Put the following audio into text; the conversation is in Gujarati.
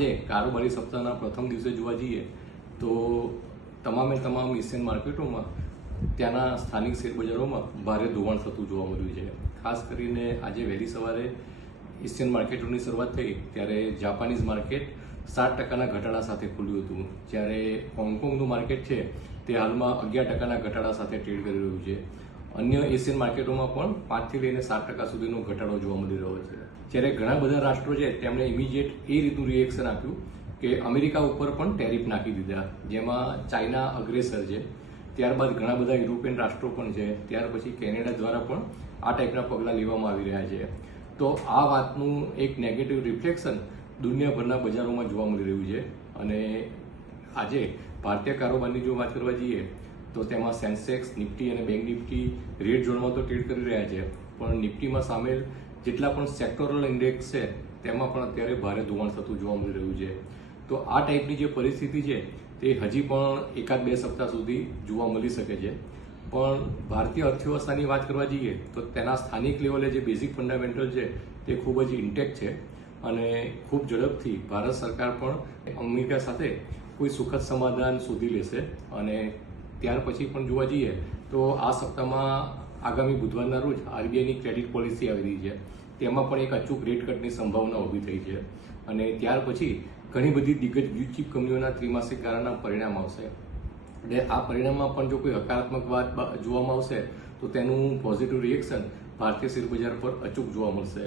આજે કારોબારી સપ્તાહના પ્રથમ દિવસે જોવા જઈએ તો તમામ એશિયન માર્કેટોમાં ત્યાંના સ્થાનિક શેરબજારોમાં ભારે ધોવાણ થતું જોવા મળ્યું છે. ખાસ કરીને આજે વહેલી સવારે એશિયન માર્કેટોની શરૂઆત થઈ ત્યારે જાપાનીઝ માર્કેટ 7% ઘટાડા સાથે ખુલ્યું હતું, જ્યારે હોંગકોંગનું માર્કેટ છે તે હાલમાં 11% ઘટાડા સાથે ટ્રેડ કરી રહ્યું છે. અન્ય એશિયન માર્કેટોમાં પણ 5 થી લઈને 7% સુધીનો ઘટાડો જોવા મળી રહ્યો છે. જ્યારે ઘણા બધા રાષ્ટ્રો છે તેમણે ઇમિડિયેટ એ રીતનું રિએક્શન આપ્યું કે અમેરિકા ઉપર પણ ટેરિફ નાખી દીધા, જેમાં ચાઇના અગ્રેસર છે, ત્યારબાદ ઘણા બધા યુરોપિયન રાષ્ટ્રો પણ છે, ત્યાર પછી કેનેડા દ્વારા પણ આ ટાઈપના પગલાં લેવામાં આવી રહ્યા છે. તો આ વાતનું એક નેગેટિવ રિફ્લેક્શન દુનિયાભરના બજારોમાં જોવા મળી રહ્યું છે. અને આજે ભારતીય કારોબારની જો વાત કરવા જઈએ તો તેમાં સેન્સેક્સ, નિફ્ટી અને બેંક નિફ્ટી રેડ ઝોનમાં તો ટ્રેડ કરી રહ્યા છે, પણ નિફ્ટીમાં સામેલ જેટલા પણ સેક્ટોરલ ઇન્ડેક્સ છે તેમાં પણ અત્યારે ભારે ધોવાણ થતું જોવા મળી રહ્યું છે. તો આ ટાઈપની જે પરિસ્થિતિ છે તે હજી પણ 1-2 સપ્તાહ સુધી જોવા મળી શકે છે. પણ ભારતીય અર્થવ્યવસ્થાની વાત કરવા જઈએ તો તેના સ્થાનિક લેવલે જે બેઝિક ફંડામેન્ટલ છે તે ખૂબ જ ઇન્ટેક્ટ છે અને ખૂબ ઝડપથી ભારત સરકાર પણ અમેરિકા સાથે કોઈ સુખદ સમાધાન શોધી લેશે. અને ત્યાર પછી પણ જોવા જઈએ તો આ સપ્તાહમાં આગામી બુધવારના રોજ આરબીઆઈની ક્રેડિટ પોલિસી આવી રહી છે, તેમાં પણ એક અચૂક રેટ કટની સંભાવના ઊભી થઈ છે. અને ત્યાર પછી ઘણી બધી દિગ્ગજ બ્લુ ચીપ કંપનીઓના ત્રિમાસિક ગાળાના પરિણામ આવશે. એટલે આ પરિણામમાં પણ જો કોઈ હકારાત્મક વાત જોવામાં આવશે તો તેનું પોઝિટિવ રિએક્શન ભારતીય શેરબજાર પર અચૂક જોવા મળશે.